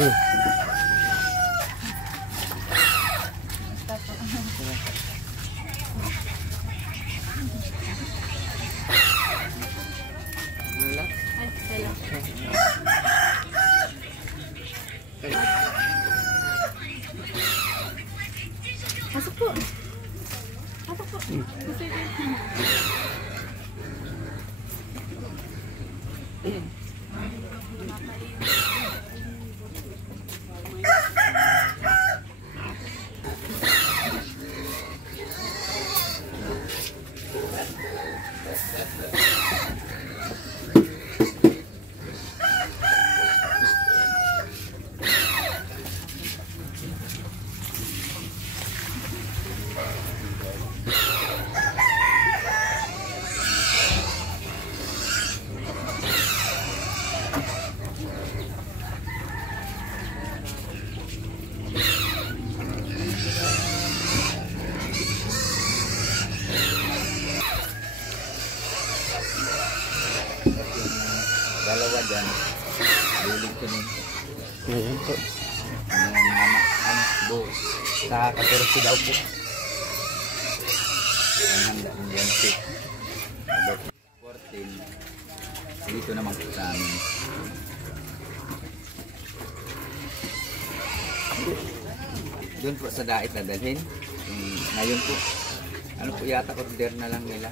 Pasok po. Pasok po. Dalawa dyan. Bulig ko nun. Ayan po. Sa 14 daw po. Ang handa ng Beyonce. About 14. Dito naman po sa amin. Doon po sa dait na dalhin. Ngayon po. Ano po yata order na lang nila.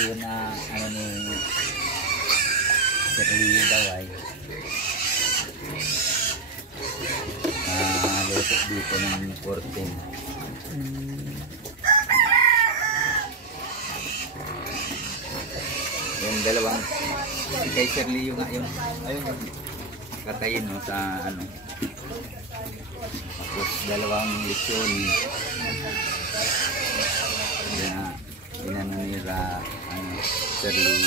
Yun na ano ni Serlio daw ay luto dito ng 14. Yung dalawang kay Serlio nga yung ayun katayin no sa ano, tapos dalawang lechon na inano nila ano, Serlio.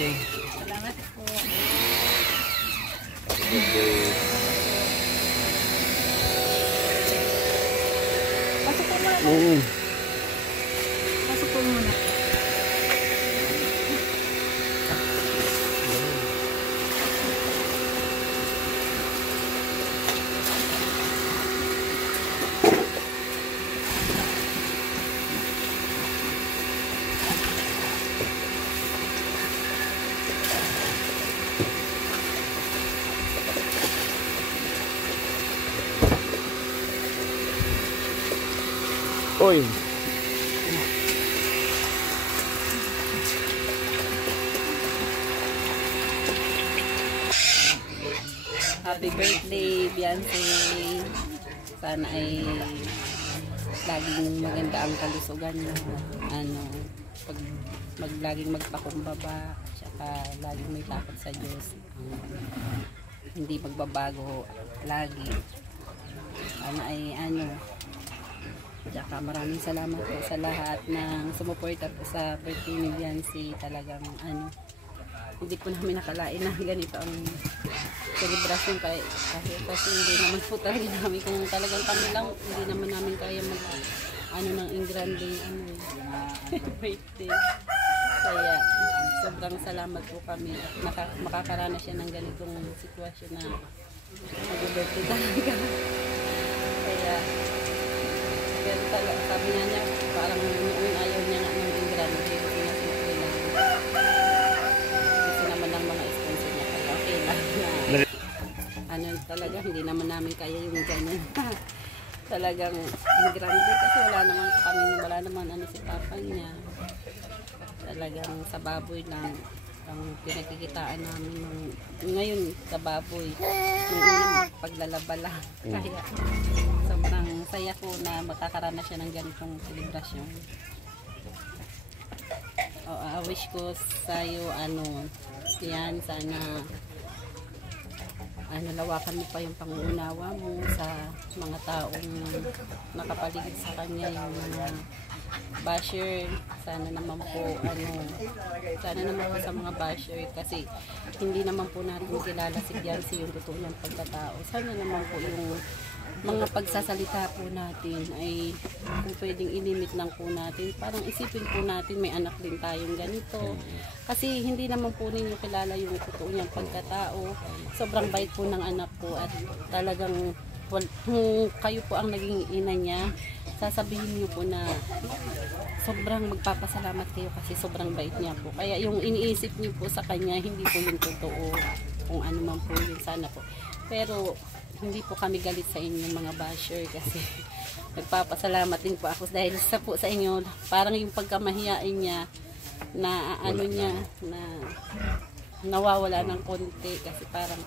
Salamat po. Pasok po muna. Pasok po muna. Oy. Happy birthday, Beyonce. Sana ay laging maganda ang kalusugan mo. Ano, laging magpakumbaba, tsaka laging may takot sa Diyos. Hindi magbabago lagi. Sana ay ano, tsaka maraming salamat po sa lahat ng sumuporta po sa birthday ni Beyonce. Talagang ano, hindi po namin nakalain na ganito ang celebration kasi hindi naman po talaga namin, kung talagang kami lang, hindi naman namin kaya mag ano ng ingranding ano birthday. Kaya sobrang salamat po kami at makakaranas siya ng ganitong sitwasyon na mag-birthday talaga. Kaya pero talaga, sabi niya parang ayaw niya nga ng ingranding, sinasimple lang. Gusto naman ng mga sponsor niya, kaya okay lang na ano talaga, hindi naman namin kaya yung ganyan. Talagang ingranding kasi wala naman ano si papa niya. Talagang sa baboy lang ang pinagkikitaan namin ngayon, sa baboy yung unang paglalaba lang. Kaya sobrang saya ko na makakaranas siya ng ganitong selebrasyon. Wish ko sa iyo ano yan, sana ano, lawakan mo pa yung pangunawa mo sa mga taong nakapaligid sa kanya, yung mga basher, sana naman po sa mga basher, kasi hindi naman po natin kilala si Biancy yung totoo niyang pagkatao. Sana naman po yung mga pagsasalita po natin ay kung pwedeng ilimit lang po natin. Parang isipin po natin may anak din tayong ganito. Kasi hindi naman po ninyo kilala yung totoo niyang pagkatao. Sobrang bait po ng anak po at talagang kung kayo po ang naging ina niya, sasabihin niyo po na sobrang magpapasalamat kayo kasi sobrang bait niya po. Kaya yung iniisip niyo po sa kanya, hindi po yung totoo. Kung ano man po yun, sana po. Pero hindi po kami galit sa inyo mga basher kasi nagpapasalamat din po ako dahil sa inyo. Parang yung pagkamahiyain niya na ano niya na nawawala ng konti kasi parang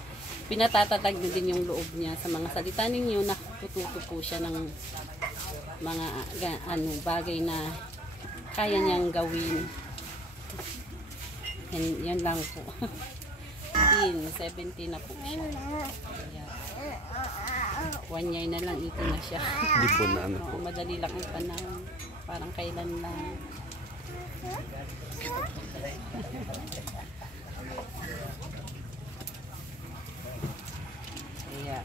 pinatatatag na din yung loob niya sa mga salita ninyo. Natututo po siya ng mga bagay na kaya niyang gawin. Yan lang po. 17 na po siya. Kaya, 1 year na lang ito na siya. Hindi po na ano po. Madali lang ang panahon. Parang kailan lang. Kaya,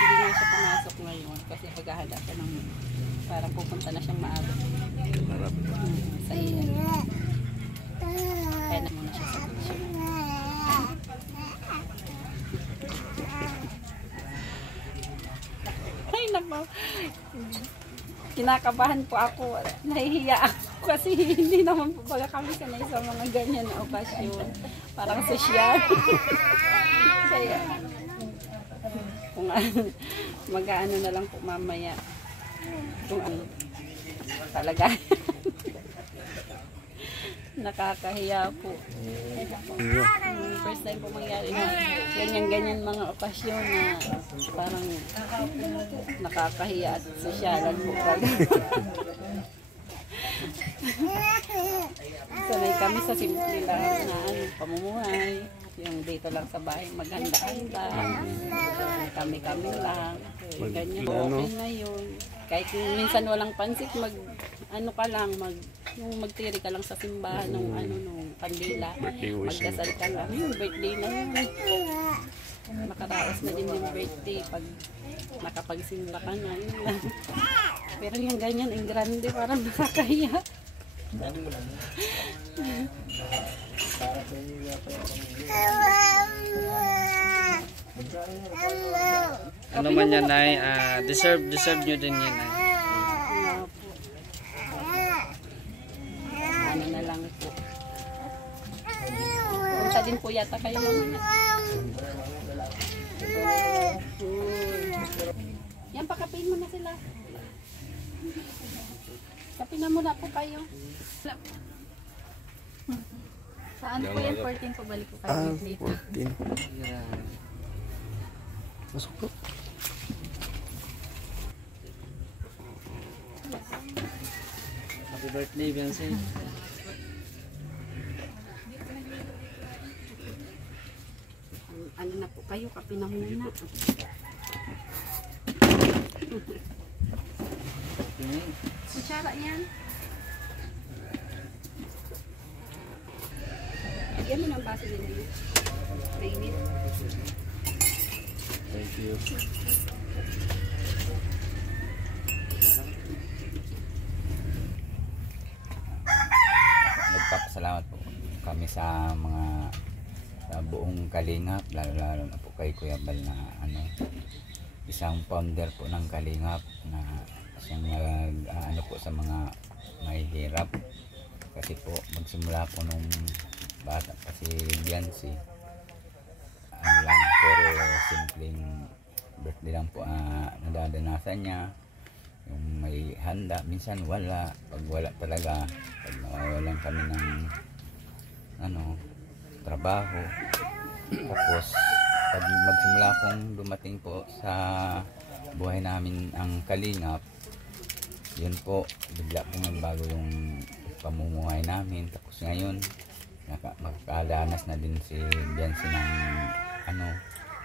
hindi nga siya pumasok ngayon kasi paghahanda siya ng parang pupunta na siyang maaga. Sa iya. Kaya na muna siya sa kitchen. Ay nako. Kinakabahan po ako. Nahihiya ako kasi hindi naman po baga kami sanay sa mga ganyan na okasyon. Parang sosyal. Kaya kung mag-aano na lang po mamaya. Kung ano talaga. Nakakahiya po. First time po mangyari na ganyan-ganyan mga okasyon na parang nakakahiya at sosyalan po. Sanay kami sa simple lang na pamumuhay. Yung dito lang sa bahay maghanda-handa. Kami-kami lang. Ganyan po, okay na yun. Kahit minsan walang pansit, ano ka lang, magtiri ka lang sa simbahan ng nung kandila. Magdasal ka lang. Yung birthday na yun. Nakaraos na din yung birthday pag nakapagsimba ka na. Yun lang. Pero yung ganyan, ang grande, parang nakakahiya. Ano man yan, Nay, deserve nyo din yan, Nay. Ano na lang po. Punta din po yata kayo mamaya. Yan, pakapin mo na sila. Kapin na muna po kayo. Saan po yan? 14 po, balik po kayo dito. 14. Masuk po. Happy birthday, Biancy. Ano na po kayo, kape na muna. Kutsara yan. Lagyan mo ng baso nila yun. Mainit. Thank you. Nagpapasalamat po kami sa buong Kalingap, lalo na po kay Kuya Bal na isang founder po ng Kalingap na siyang po sa mga mahihirap. Kasi po magsimula po nung bata kasi Biancy, puro simpleng birthday lang po nadadanasan niya. Yung may handa, minsan wala. Pag wala talaga, pag nawawalan kami ng trabaho. Tapos pag magsimula pong dumating po sa buhay namin ang Kalingap, yun po, bigla pong nagbago yung pamumuhay namin. Tapos ngayon makakadanas na din si Biancy ng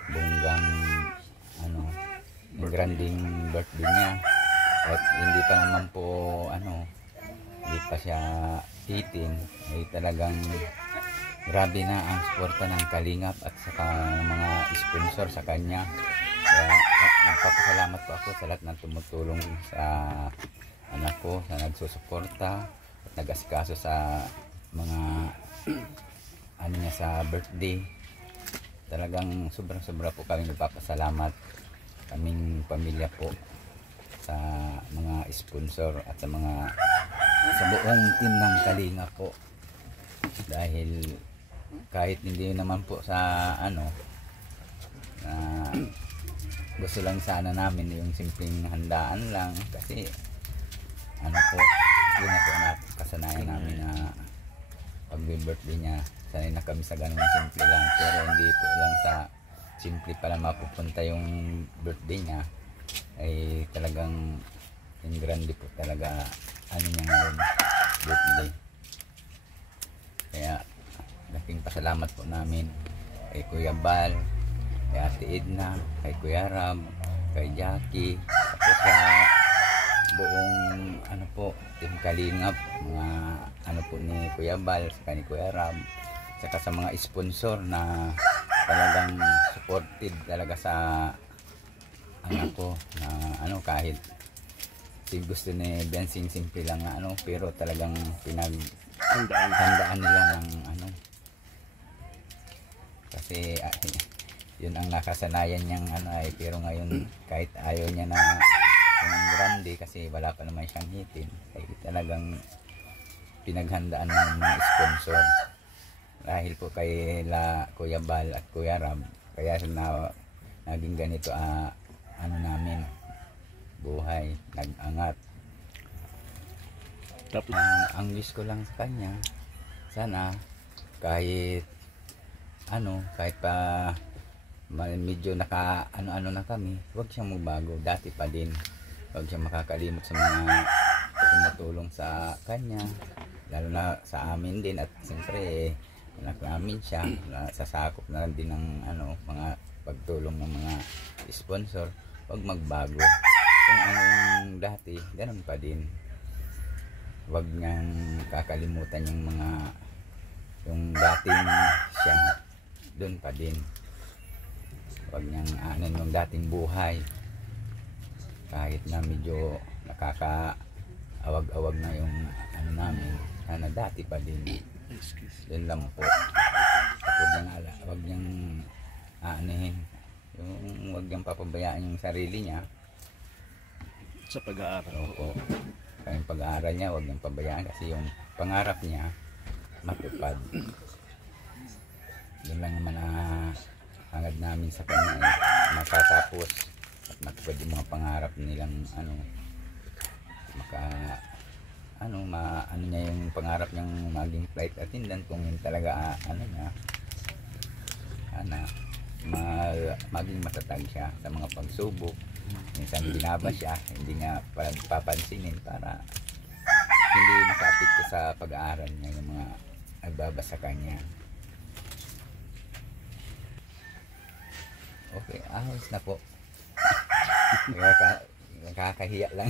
bonggang granding birthday niya. At hindi pa naman po hindi pa siya 18 ay talagang grabe na ang suporta ng Kalingap at saka mga sponsor sa kanya. Kaya nagpapasalamat po ako sa lahat ng tumutulong sa anak ko, sa nagsusuporta at nag-asikaso sa mga niya sa birthday. Talagang sobra po kami nagpapasalamat, kaming pamilya po, sa mga sponsor at sa buong team ng Kalingap po. Dahil kahit hindi naman po sa gusto lang sana namin yung simpleng handaan lang, kasi po yun na po na kasanayan namin na pag birthday niya sanay na kami sa ganun simple lang, pero hindi po lang sa simple pala mapupunta yung birthday niya, ay talagang yung grande po talaga niya ngayon birthday. Kaya laking pasalamat po namin kay Kuya Bal, kay Ate Edna, kay Kuya Rab, kay Jackie, tapos sa buong Team Kalingap, mga po ni Kuya Bal, saka ni Kuya Rab, saka sa mga sponsor na talagang supported talaga sa anak ko na kahit gusto ni Biansing simple lang pero talagang handaan nila ng kasi yun ang nakasanayan niyang pero ngayon kahit ayaw niya na yung grande kasi wala pa naman siyang hitin, ay talagang pinaghandaan ng mga sponsor dahil po kay Kuya Bal at Kuya Rab, kaya naging ganito namin buhay, nag-angat. Ang wish ko lang sa kanya, sana kahit kahit pa medyo naka na kami, huwag siyang magbago, dati pa din. Huwag siyang makakalimot sa mga tumutulong sa kanya, lalo na sa amin din, at siyempre anak namin siya, sasakop na din ng mga pagtulong ng mga sponsor. Huwag magbago, kung anong dati ganun pa din. Huwag niyang kakalimutan yung dating siya, doon pa din. Huwag niyang yung dating buhay, kahit na medyo nakakaawag-awag na yung namin, sana dati pa din. Yun lang po. Huwag niyang huwag niyang papabayaan yung sarili niya sa pag-aaral. Opo. Kaya yung pag-aaral niya huwag niyang pabayaan, kasi yung pangarap niya matupad. Yun lang naman hangad namin sa kanya, matatapos at matupad yung mga pangarap nilang niya yung pangarap niyang maging flight attendant, kung yun talaga niya, maging matatag siya sa mga pagsubok. Minsan binaba siya, hindi niya papansinin para hindi makapit sa pag-aaral niya yung mga nagbaba sa kanya. Okay, ayos na po. Nakakahiya lang.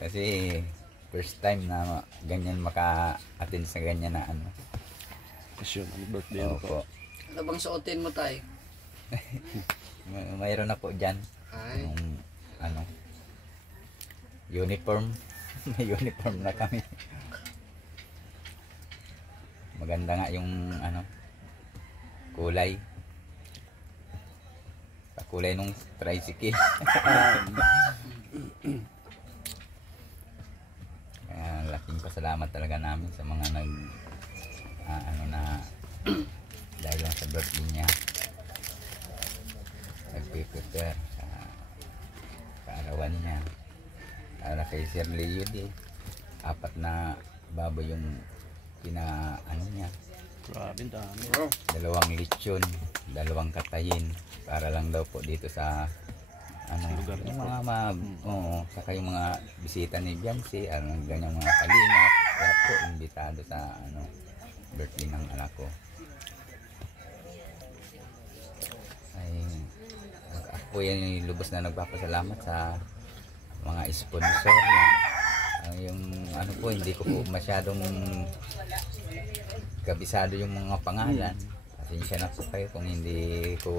Kasi first time na ganyan maka-attend sa ganyan na Kasi yung birthday mo po. Ano bang suotin mo, tay? Mayroon na po dyan. Ay. Yung uniform. May uniform na kami. Maganda nga yung kulay. Kulay nung tricycle. Kaya laking pasalamat talaga namin sa mga dahil lang sa birthday niya, nag-prepare sa kaarawan niya. Para kay Sir Leo din, 4 na baboy yung niya. Grabe, dami. 2 lechon, 2 katayin, para lang daw po dito sa yung mga saka yung mga bisita ni Biancy, ganyang mga Kalingap, kaya po imbitado sa birthday ng anak ko. Ay ako yan lubos na nagpapasalamat sa mga sponsor na yung ano po, hindi ko po masyadong kabisado yung mga pangalan. Pasensya na po kayo kung hindi ko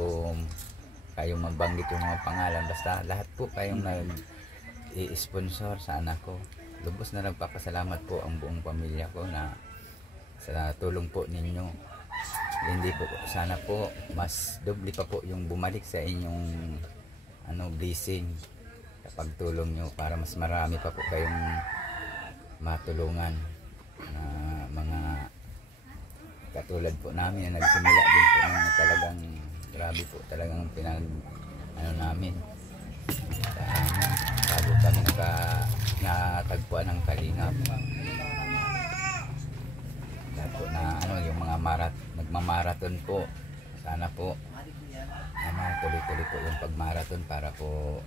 kayong mabanggit yung mga pangalan. Basta lahat po kayong nag-i-sponsor sa anak ko. Lubos na nagpapasalamat po ang buong pamilya ko na sa tulong po ninyo. Hindi po, sana po mas doble pa po yung bumalik sa inyong blessing kapag tulong nyo, para mas marami pa po kayong matulungan na mga katulad po namin na nagsimula din po ng talagang grabe po talagang namin bago kami natagpuan ng Kalingap. Lahat po na yung mga nagmamarathon po, sana po tuloy-tuloy po yung pagmarathon para po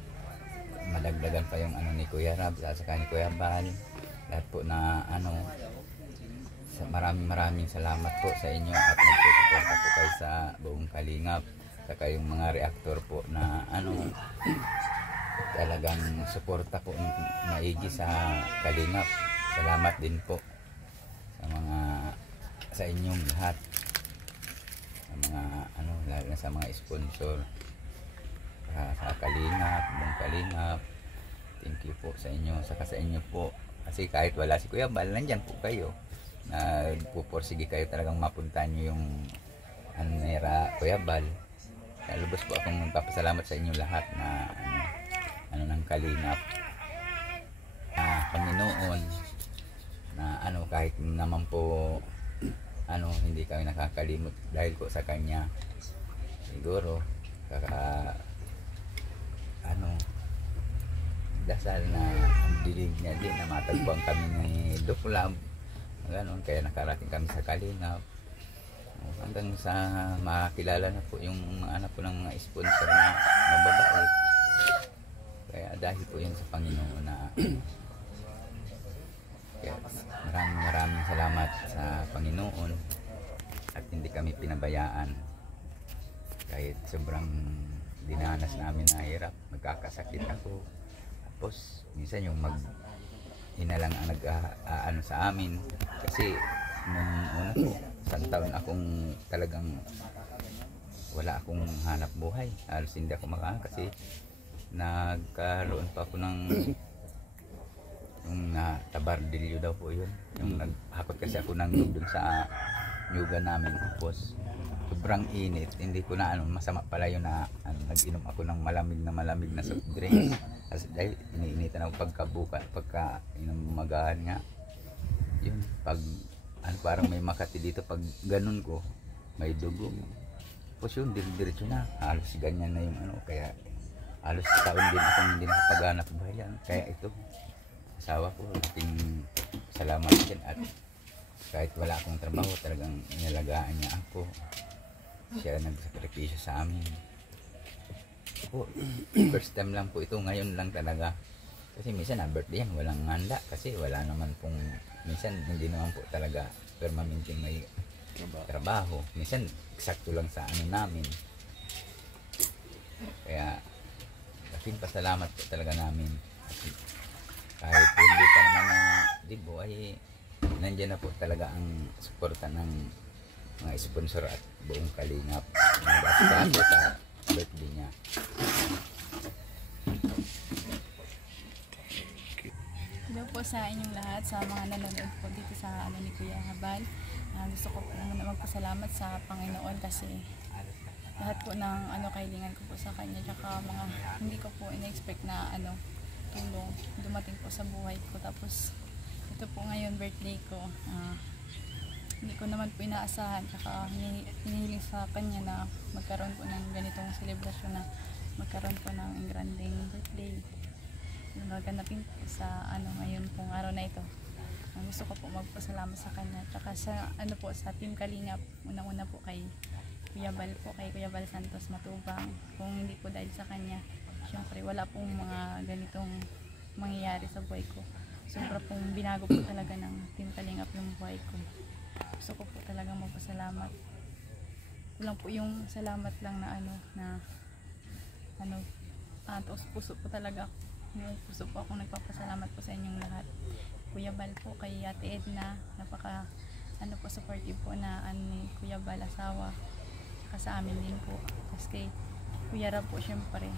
madagdagan pa yung ni Kuya Rab, saka ni Kuya Bal. Lahat po na maraming salamat po sa inyo at nagsusuporta po kayo sa buong Kalingap, saka yung mga reactor po na talagang suporta po maigi sa Kalingap. Salamat din po sa inyong lahat, sa mga lalo na sa mga sponsor sa Kalingap, buong Kalingap. Thank you po sa inyo, saka sa inyo po, kasi kahit wala si Kuya Bal, nandyan po kayo, nagpuporsige kayo talagang mapuntahan nyo yung nera Kuya Bal. Lubos po akong magpapasalamat sa inyo lahat na ng Kalingap, Panginoon, na kahit naman po hindi kami nakakalimot dahil po sa kanya. Siguro dasal na ang dilig niya din na matagpuan kami ni Doc Lab, kaya nakarating kami sa Kalingap hanggang sa makilala na po yung anak ko ng mga sponsor na mababait. Kaya dahil po yun sa Panginoon na kaya maraming salamat sa Panginoon at hindi kami pinabayaan kahit sobrang dinanas namin na hirap. Magkakasakit ako, tapos minsan yung hinalang ang sa amin, kasi nung una po, isang taon akong talagang wala akong hanap buhay, halos hindi ako kasi nagkaroon pa ako ng yung tabardilyo daw po yun, yung naghakot kasi ako ng nyug dun sa nyuga namin. Tapos sobrang init, hindi ko na masama pala yun na nag-inom ako ng malamig na soft drinks kasi dahil iniinitan ako pagka inumagahan nga yun, pag parang may makati dito, pag ganun ko may dugo. Tapos yun, diretso na halos ganyan na yung kaya halos taon din akong hindi nakapaghanap buhay yan. Kaya ito, asawa ko, salamat din, at kahit wala akong trabaho talagang inalagaan niya ako. Siya nagsakripisyo sa amin po. First time lang po ito, ngayon lang talaga, kasi minsan na birthday yan walang handa, kasi wala naman pong, minsan hindi naman po talaga permanenteng may trabaho, minsan eksakto lang sa namin. Kaya laking pasalamat po talaga namin, kahit hindi pa naman libo ay nandiyan na po talaga ang suporta ng mga sponsor at buong Kalingap na sa birthday niya. Hello po sa inyong lahat, sa mga nanonood po dito sa ni Kuya Habal. Gusto ko po muna magpasalamat sa Panginoon kasi lahat po ng kailangan ko po sa kanya, tsaka mga hindi ko po in-expect na tulong dumating po sa buhay ko. Tapos ito po ngayon birthday ko, hindi ko naman po inaasahan, tsaka hinihiling sa kanya na magkaroon po ng ganitong selebrasyon, na magkaroon po ng granding birthday na gaganapin po sa ngayon pong araw na ito. Gusto ko po magpasalamat sa kanya, tsaka sa sa Team Kalingap, unang-una po kay Kuya Bal po, kay Kuya Bal Santos Matubang. Kung hindi po dahil sa kanya, syempre wala pong mga ganitong mangyayari sa buhay ko. Sobra pong binago po talaga ng Team Kalingap yung buhay ko. Gusto ko po talagang magpasalamat. Kulang po yung salamat lang na taos puso po talaga Ngayon puso po akong nagpapasalamat po sa inyong lahat. Kuya Bal po, kay Ate Edna, napaka po supportive po na ni Kuya Bal asawa, saka sa amin din po. Tapos kay Kuya Rab po syempre,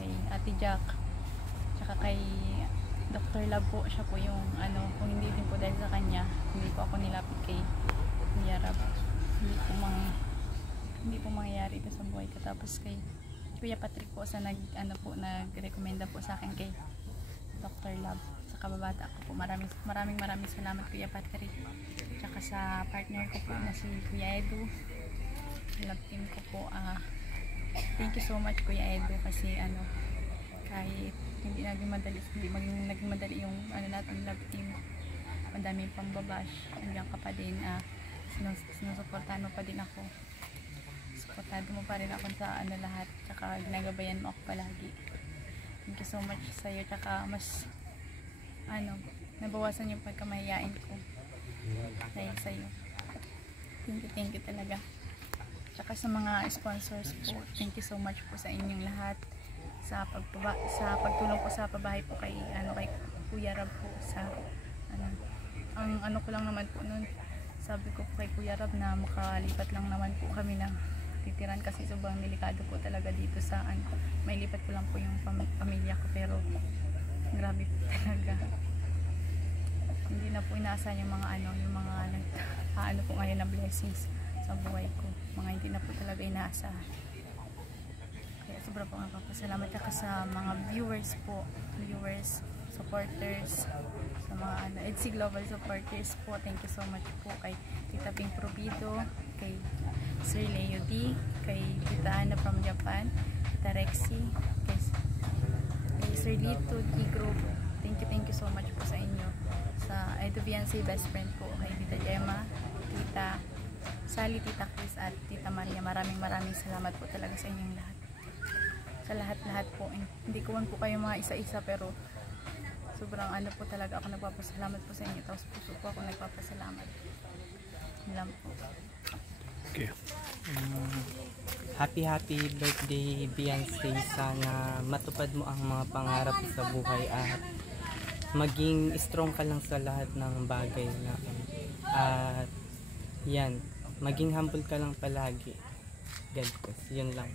kay Ate Jack, saka kay Dr. Love po, siya po yung kung hindi din po dahil sa kanya, hindi po ako nilapit kay Kuya Rab. Hindi po mangyayari ito sa buhay ko. Tapos kay Kuya Patrick po sa nagrekomenda po sa akin kay Dr. Love sa kababata ko po. Maraming salamat Kuya Patrick. Tsaka sa partner ko po na si Kuya Edu, love team ko po. Thank you so much Kuya Edu, kasi kahit hindi naging madali yung natin love team, madaming pambabash, hanggang ka pa din, sinusuportahan mo pa din ako, suportado mo pa rin ako sa lahat, tsaka ginagabayan mo ako palagi. Thank you so much sa iyo, tsaka mas nabawasan yung pagkamahiyain ko dahil sa iyo. Thank you talaga. Tsaka sa mga sponsors po, thank you so much po sa inyong lahat sa pagtulong po sa pabahay po kay Kuya Rab po. Sa ang ko lang naman po nun, sabi ko po kay Kuya Rab na makalipat lang naman po kami ng titiran, kasi sobrang delikado po talaga dito sa may lipat ko lang po yung pamilya ko, pero grabe po talaga, hindi na po inaasahan yung mga po ngayon na blessings sa buhay ko, mga hindi na po talaga inaasahan. Kaya sobra po nagpapasalamat sa mga viewers, supporters, sa mga EDSI Global supporters po. Thank you so much po kay Tita Pink Provido, kay Sir Leo D, kay Tita Ana from Japan, Tita Rexy, kay Sir Lito D Group. Thank you so much po sa inyo. Sa Edu Beyonce best friend po, kay Tita Gemma, Tita Sally, Tita Chris at Tita Maria. Maraming salamat po talaga sa inyong lahat. Sa lahat po. Hindi ko man po kayo mga isa-isa, pero sobrang po talaga ako nagpapasalamat po sa inyo. Tapos puso po ako nagpapasalamat. Lang po. Okay. Happy birthday Beyonce. Sana matupad mo ang mga pangarap sa buhay at maging strong ka lang sa lahat ng bagay na at yan, maging humble ka lang palagi. God bless. Yun lang.